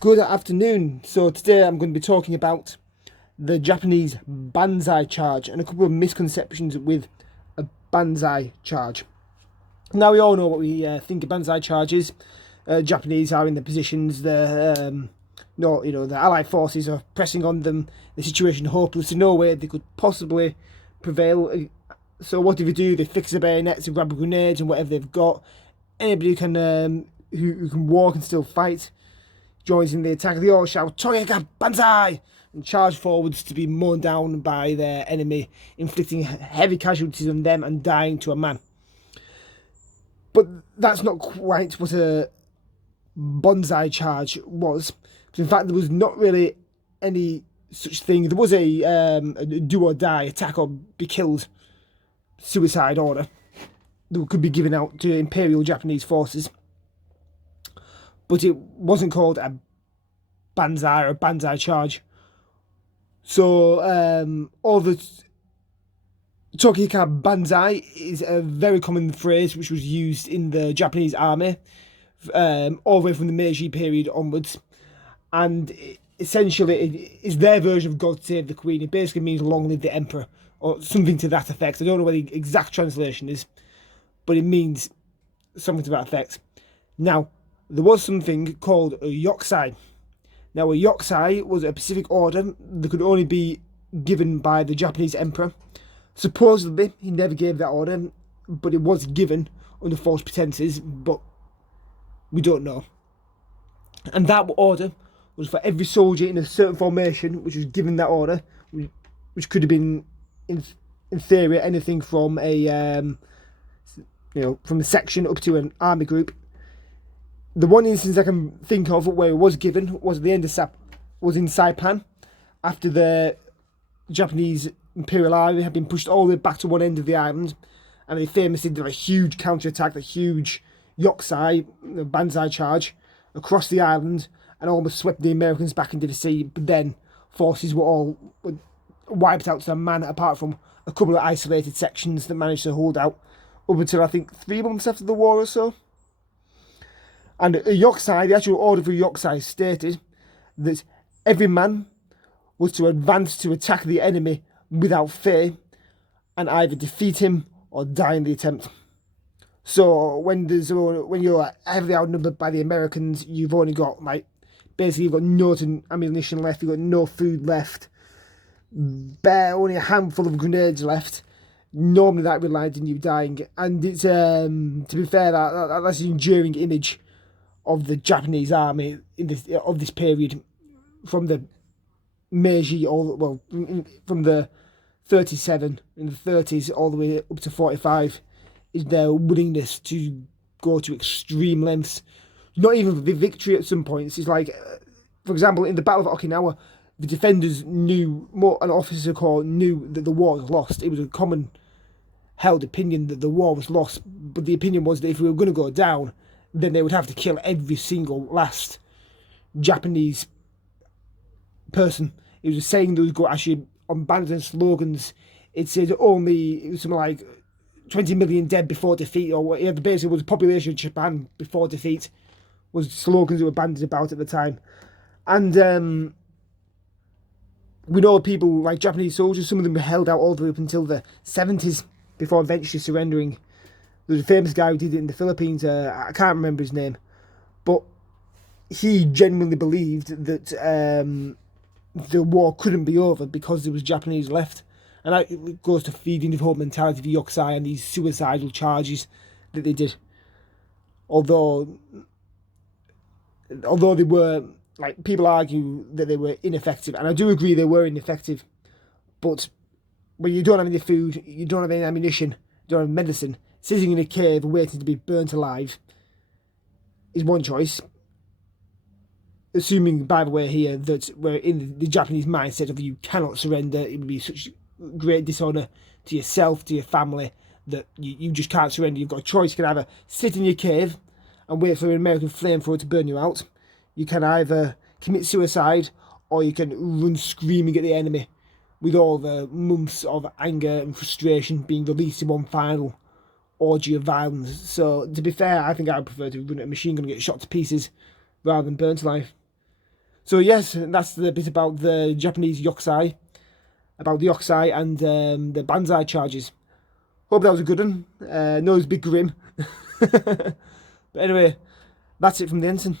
Good afternoon. So today I'm going to be talking about the Japanese BANZAI charge and a couple of misconceptions with a BANZAI charge. Now we all know what we think a BANZAI charge is. Japanese are in the positions, the Allied forces are pressing on them, the situation hopeless, no way they could possibly prevail. So what do? They fix the bayonets and grab grenades and whatever they've got. Anybody who can walk and still fight joins in the attack. They all shout "Toyega Banzai!" and charge forwards to be mown down by their enemy, inflicting heavy casualties on them and dying to a man. But that's not quite what a BANZAI charge was. In fact, there was not really any such thing. There was a do or die, attack or be killed suicide order that could be given out to Imperial Japanese forces. But it wasn't called a BANZAI or a BANZAI charge. So all the Tokika Banzai is a very common phrase which was used in the Japanese army all the way from the Meiji period onwards, and essentially it is their version of God Save the Queen. It basically means Long Live the Emperor or something to that effect. I don't know what the exact translation is, but it means something to that effect. Now, there was something called a yokusai. Now, a yokusai was a specific order that could only be given by the Japanese emperor. Supposedly, he never gave that order, but it was given under false pretenses, but we don't know. And that order was for every soldier in a certain formation which was given that order, which could have been, in theory, anything from from a section up to an army group. The one instance I can think of where it was given was at the end of was in Saipan, after the Japanese Imperial Army had been pushed all the way back to one end of the island, and they famously did a huge counterattack, a huge yokusai, BANZAI charge across the island, and almost swept the Americans back into the sea. But then forces were all wiped out to a man, apart from a couple of isolated sections that managed to hold out up until I think 3 months after the war or so. And a yokusai, the actual order for a yokusai stated that every man was to advance to attack the enemy without fear and either defeat him or die in the attempt. So when you're heavily outnumbered by the Americans, you've only got you've got no ammunition left, you've got no food left, only a handful of grenades left. Normally that relied on you dying, and it's to be fair, that's an enduring image of the Japanese army of this period, from the Meiji from the 37 in the 30s all the way up to 45, is their willingness to go to extreme lengths. Not even for the victory at some points. It's like, for example, in the Battle of Okinawa, the defenders an officer corps knew that the war was lost. It was a common held opinion that the war was lost, but the opinion was that if we were going to go down, then they would have to kill every single last Japanese person. It was a saying that was actually on banners and slogans. It said it was something like 20 million dead before defeat, or basically was the population of Japan before defeat, was slogans that were bandied about at the time. And we know people like Japanese soldiers, some of them were held out all the way up until the 70s before eventually surrendering. There was a famous guy who did it in the Philippines, I can't remember his name, but he genuinely believed that the war couldn't be over because there was Japanese left. And that goes to feeding the whole mentality of the yokusai and these suicidal charges that they did. Although they were, people argue that they were ineffective, and I do agree they were ineffective, but when you don't have any food, you don't have any ammunition, you don't have medicine, sitting in a cave waiting to be burnt alive is one choice. Assuming, by the way, here that we're in the Japanese mindset of you cannot surrender, it would be such great dishonour to yourself, to your family, that you just can't surrender. You've got a choice. You can either sit in your cave and wait for an American flamethrower to burn you out. You can either commit suicide, or you can run screaming at the enemy with all the months of anger and frustration being released in one final orgy of violence. So to be fair, I think I would prefer to run a machine gun and get shot to pieces rather than burnt alive. So yes, that's the bit about the Japanese yokusai, about the yokusai and the banzai charges. Hope that was a good one. No, it was a bit grim. But anyway, that's it from the Ensign.